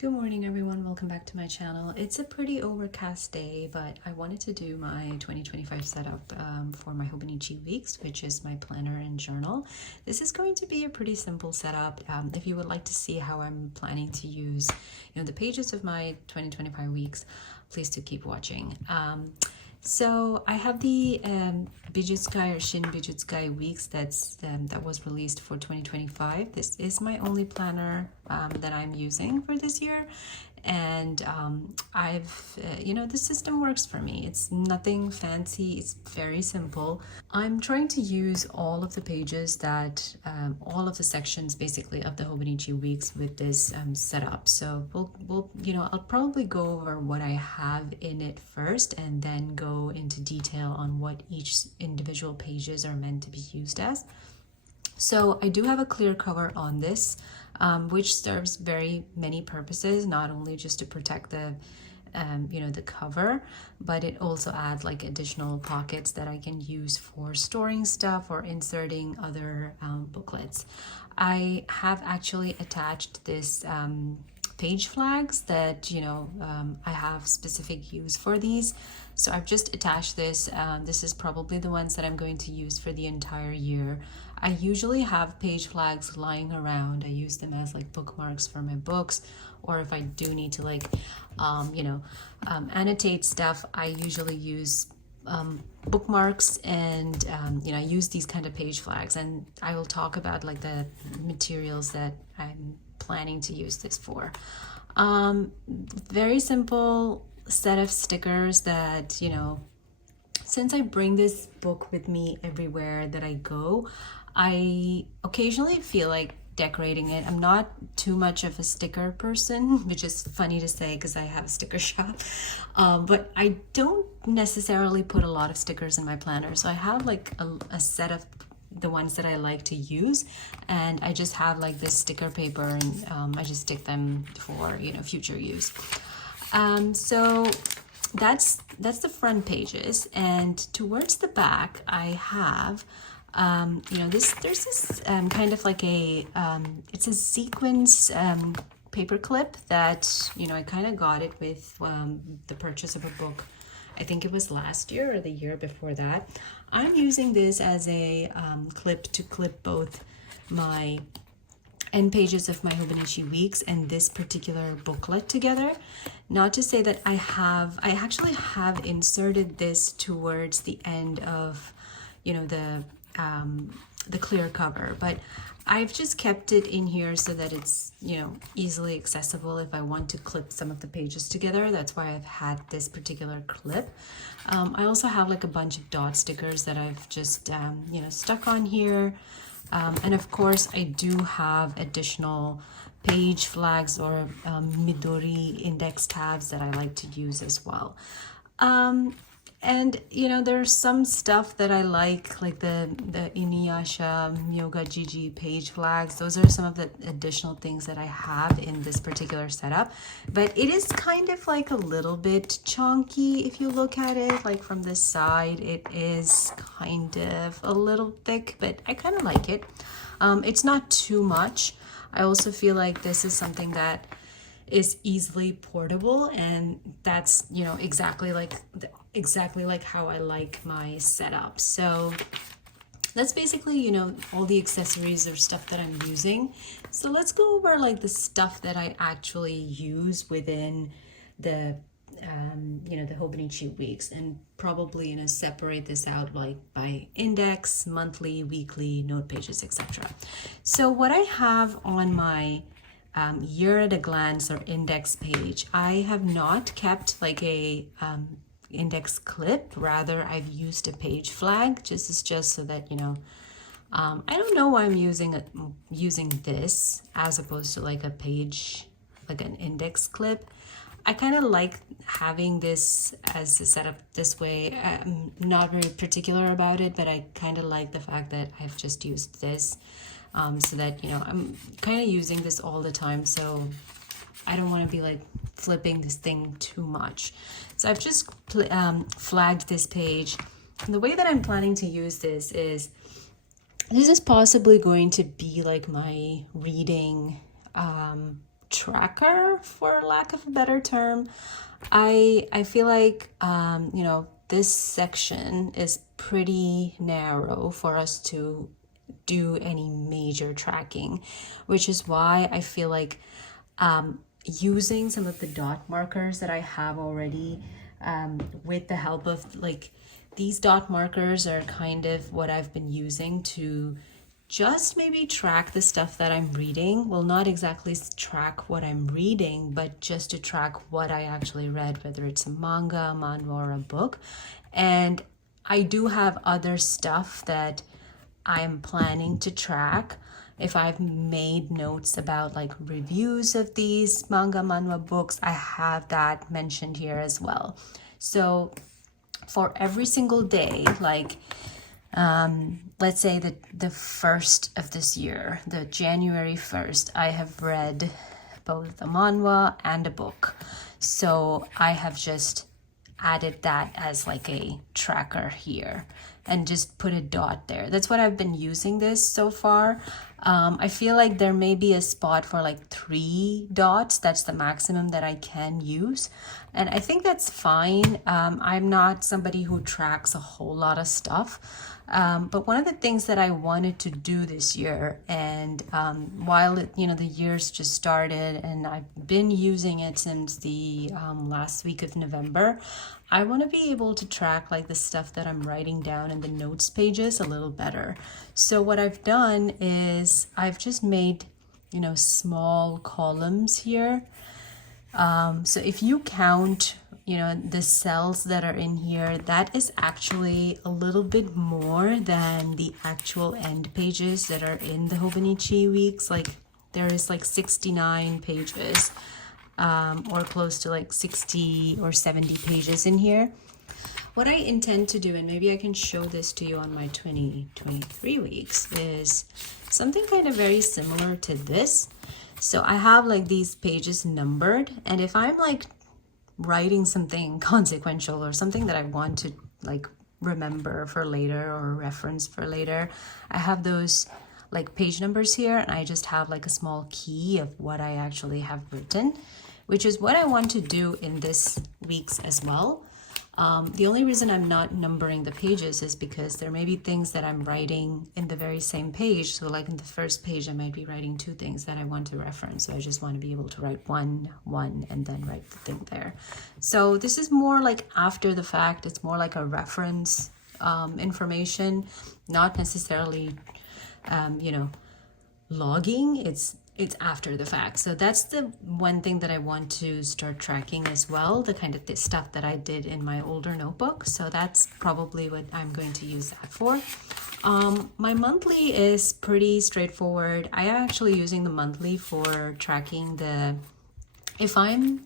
Good morning everyone, welcome back to my channel. It's a pretty overcast day, but I wanted to do my 2025 setup for my Hobonichi weeks, which is my planner and journal. This is going to be a pretty simple setup. If you would like to see how I'm planning to use the pages of my 2025 weeks, please do keep watching. So I have the Bijutsukai or Shin Bijutsukai weeks that was released for 2025. This is my only planner that I'm using for this year, and the system works for me. It's nothing fancy, it's very simple. I'm trying to use all of the pages that all of the sections basically of the Hobonichi weeks with this setup. So I'll probably go over what I have in it first and then go into detail on what each individual pages are meant to be used as. So I do have a clear cover on this, which serves very many purposes, not only just to protect the the cover, but it also adds like additional pockets that I can use for storing stuff or inserting other booklets. I have actually attached this page flags that I have specific use for these, so I've just attached this. This is probably the ones that I'm going to use for the entire year. I usually have page flags lying around. I use them as like bookmarks for my books, or if I do need to like annotate stuff, I usually use bookmarks, and I use these kind of page flags, and I will talk about like the materials that I'm planning to use this for. Very simple set of stickers that since I bring this book with me everywhere that I go, I occasionally feel like decorating it. I'm not too much of a sticker person, which is funny to say because I have a sticker shop, but I don't necessarily put a lot of stickers in my planner. So I have like a set of the ones that I like to use, and I just have like this sticker paper, and I just stick them for future use. So that's the front pages, and towards the back I have there's this kind of like a it's a sequence paper clip that I kind of got it with the purchase of a book. I think it was last year or the year before that. I'm using this as a clip to clip both my end pages of my Hobonichi weeks and this particular booklet together. Not to say that I actually have inserted this towards the end of the clear cover, but I've just kept it in here so that it's easily accessible if I want to clip some of the pages together. That's why I've had this particular clip. I also have like a bunch of dot stickers that I've just stuck on here, and of course I do have additional page flags or Midori index tabs that I like to use as well. And there's some stuff that I like the Inuyasha Myoga Jiji page flags. Those are some of the additional things that I have in this particular setup, but it is kind of like a little bit chunky. If you look at it like from this side, it is kind of a little thick, but I kind of like it. It's not too much. I also feel like this is something that is easily portable, and that's exactly like how I like my setup. So that's basically all the accessories or stuff that I'm using. So let's go over like the stuff that I actually use within the the Hobonichi weeks, and probably separate this out like by index, monthly, weekly, note pages, etc. So what I have on my year at a glance or index page, I have not kept like a index clip. Rather, I've used a page flag just so that I don't know why I'm using this as opposed to like a page, like an index clip. I kind of like having this as a setup this way. I'm not very particular about it, but I kind of like the fact that I've just used this so that I'm kind of using this all the time, so I don't want to be like flipping this thing too much. So I've just flagged this page, and the way that I'm planning to use this is possibly going to be like my reading tracker, for lack of a better term. I feel like, you know, this section is pretty narrow for us to do any major tracking, which is why I feel like using some of the dot markers that I have already, with the help of like these dot markers are kind of what I've been using to just maybe track the stuff that I'm reading. Well, not exactly track what I'm reading, but just to track what I actually read, whether it's a manga, manhwa, or a book. And I do have other stuff that I'm planning to track. If I've made notes about like reviews of these manga, manhwa books, I have that mentioned here as well. So for every single day, like let's say that the first of this year, the January 1st, I have read both a manhwa and a book. So I have just added that as like a tracker here and just put a dot there. That's what I've been using this so far. I feel like there may be a spot for like 3 dots. That's the maximum that I can use. And I think that's fine. I'm not somebody who tracks a whole lot of stuff. But one of the things that I wanted to do this year, and while it, you know, the year's just started and I've been using it since the last week of November, I want to be able to track like the stuff that I'm writing down in the notes pages a little better. So what I've done is I've just made, you know, small columns here. So if you count, you know, the cells that are in here, that is actually a little bit more than the actual end pages that are in the hobonichi weeks. Like there is like 69 pages, or close to like 60 or 70 pages in here. What I intend to do, and maybe I can show this to you on my 2023 weeks, is something kind of very similar to this. So I have like these pages numbered, and if I'm like writing something consequential or something that I want to like remember for later or reference for later, I have those like page numbers here, and I just have like a small key of what I actually have written, which is what I want to do in this week's as well. The only reason I'm not numbering the pages is because there may be things that I'm writing in the very same page. So like in the first page, I might be writing 2 things that I want to reference. So I just want to be able to write one, and then write the thing there. So this is more like after the fact. It's more like a reference information, not necessarily, you know, logging. It's after the fact. So that's the one thing that I want to start tracking as well, the kind of stuff that I did in my older notebook. So that's probably what I'm going to use that for. My monthly is pretty straightforward. I am actually using the monthly for tracking if I'm,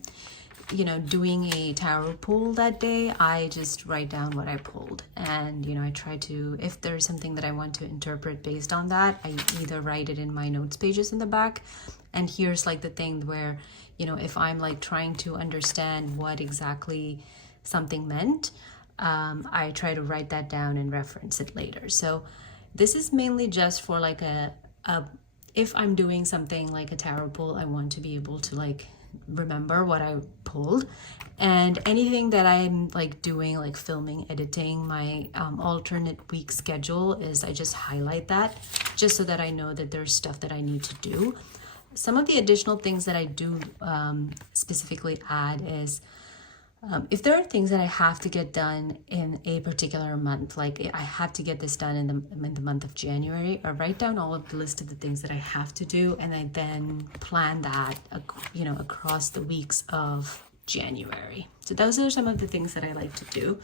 you know, doing a tarot pull that day, I just write down what I pulled. And, you know, I try to, if there's something that I want to interpret based on that, I either write it in my notes pages in the back. And here's like the thing where, you know, if I'm like trying to understand what exactly something meant, I try to write that down and reference it later. So this is mainly just for like if I'm doing something like a tarot pull, I want to be able to like remember what I pulled. And anything that I'm like doing, like filming, editing, my alternate week schedule, is I just highlight that just so that I know that there's stuff that I need to do. Some of the additional things that I do specifically add is if there are things that I have to get done in a particular month, like I have to get this done in the month of January, I write down all of the list of the things that I have to do, and I then plan that, you know, across the weeks of January. So those are some of the things that I like to do.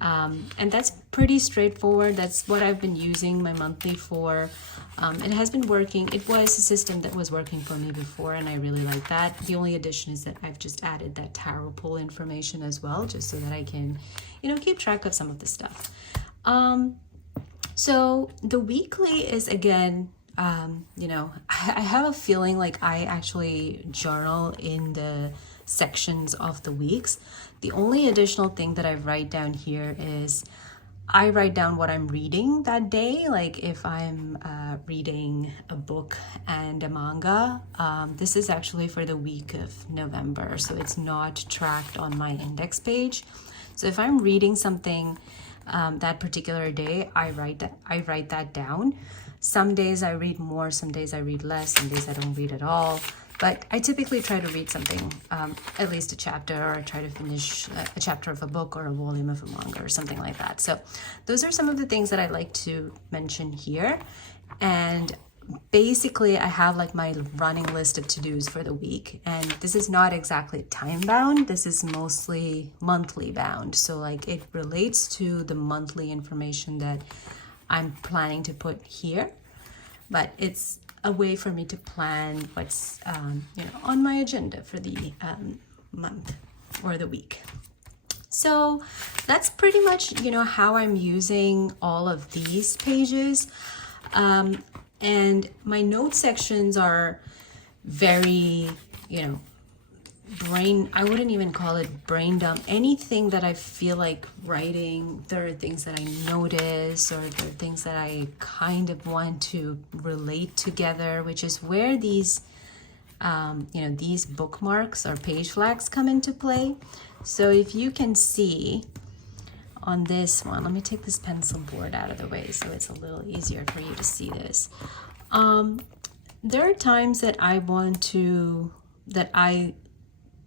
And that's pretty straightforward. That's what I've been using my monthly for. It has been working. It was a system that was working for me before, and I really like that. The only addition is that I've just added that tarot pull information as well, just so that I can, you know, keep track of some of the stuff. So the weekly is, again, you know, I have a feeling like I actually journal in the sections of the weeks. The only additional thing that I write down here is I write down what I'm reading that day. Like if I'm reading a book and a manga, this is actually for the week of November, so it's not tracked on my index page. So if I'm reading something that particular day, I write that down. Some days I read more, some days I read less, some days I don't read at all. But I typically try to read something, at least a chapter, or I try to finish a chapter of a book or a volume of a manga or something like that. So those are some of the things that I like to mention here. And basically I have like my running list of to-dos for the week. And this is not exactly time bound. This is mostly monthly bound. So like it relates to the monthly information that I'm planning to put here. But it's a way for me to plan what's on my agenda for the month or the week. So that's pretty much how I'm using all of these pages, and my note sections are very I wouldn't even call it brain dump. Anything that I feel like writing, there are things that I notice, or there are things that I kind of want to relate together, which is where these these bookmarks or page flags come into play. So if you can see on this one, let me take this pencil board out of the way so it's a little easier for you to see this. There are times that I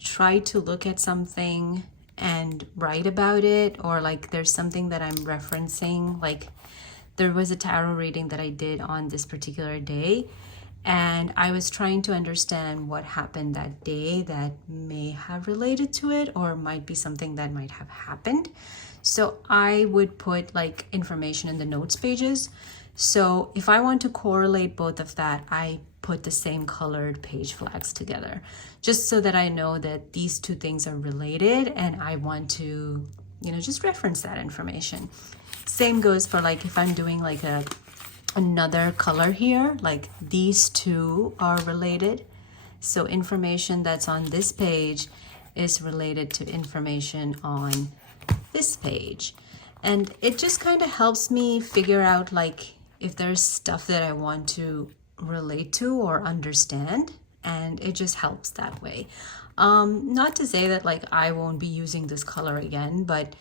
try to look at something and write about it, or like there's something that I'm referencing. Like there was a tarot reading that I did on this particular day, and I was trying to understand what happened that day that may have related to it, or might be something that might have happened. So I would put like information in the notes pages. So if I want to correlate both of that, I put the same colored page flags together, just so that I know that these two things are related and I want to, just reference that information. Same goes for like if I'm doing like another color here, like these two are related. So information that's on this page is related to information on this page. And it just kind of helps me figure out like if there's stuff that I want to relate to or understand, and it just helps that way. Not to say that like I won't be using this color again, but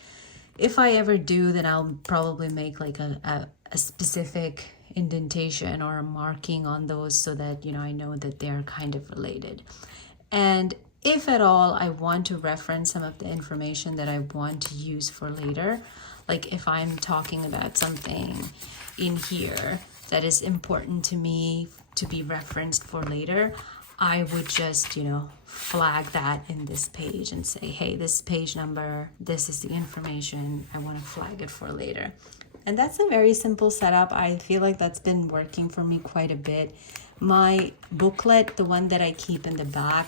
if I ever do, then I'll probably make like a specific indentation or a marking on those so that I know that they're kind of related. And if at all I want to reference some of the information that I want to use for later, like if I'm talking about something in here that is important to me to be referenced for later, I would just, flag that in this page and say, hey, this page number, this is the information, I want to flag it for later. And that's a very simple setup. I feel like that's been working for me quite a bit. My booklet, the one that I keep in the back,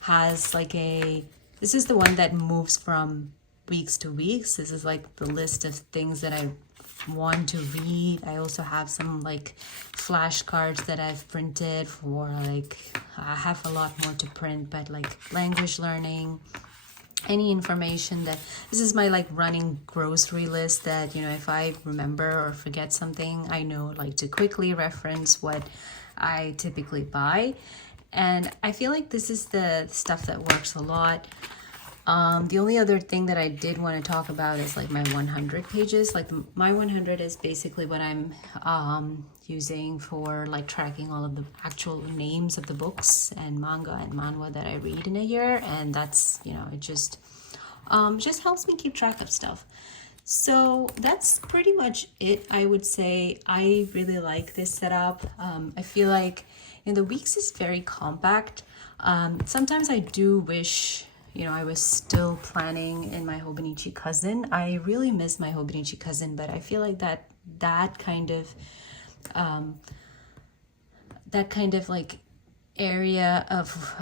has like this is the one that moves from weeks to weeks. This is like the list of things that I want to read. I also have some like flashcards that I've printed for like, I have a lot more to print, but like language learning, any information this is my like running grocery list that, if I remember or forget something, I know like to quickly reference what I typically buy. And I feel like this is the stuff that works a lot. The only other thing that I did want to talk about is like my 100 pages. Like my 100 is basically what I'm using for like tracking all of the actual names of the books and manga and manhwa that I read in a year. And that's, it just helps me keep track of stuff. So that's pretty much it. I would say I really like this setup. I feel like the weeks is very compact. Sometimes I do wish I was still planning in my hobonichi cousin. I really miss my hobonichi cousin, but I feel like that kind of like area of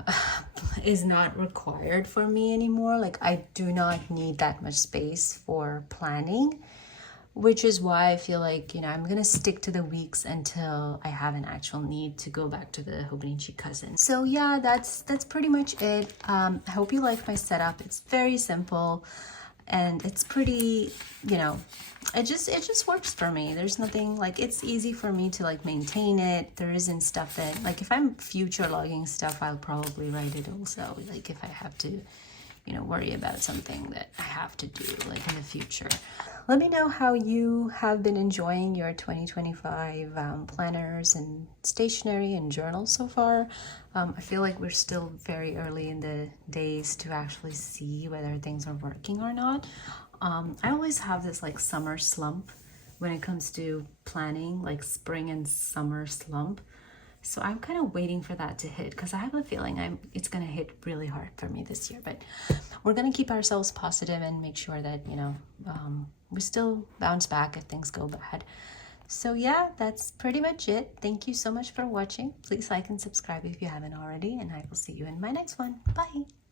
is not required for me anymore. Like I do not need that much space for planning, which is why I feel like, I'm going to stick to the weeks until I have an actual need to go back to the hobonichi cousin. So yeah, that's pretty much it. I hope you like my setup. It's very simple. and it's pretty, you know, it just works for me. There's nothing like, it's easy for me to like maintain it. There isn't stuff that like, if I'm future logging stuff, I'll probably write it also, like if I have to, you know, worry about something that I have to do like in the future. Let me know how you have been enjoying your 2025 planners and stationery and journals so far. I feel like we're still very early in the days to actually see whether things are working or not. I always have this like summer slump when it comes to planning, like spring and summer slump. So I'm kind of waiting for that to hit because I have a feeling it's going to hit really hard for me this year. But we're going to keep ourselves positive and make sure that, you know, we still bounce back if things go bad. So yeah, that's pretty much it. Thank you so much for watching. Please like and subscribe if you haven't already, and I will see you in my next one. Bye.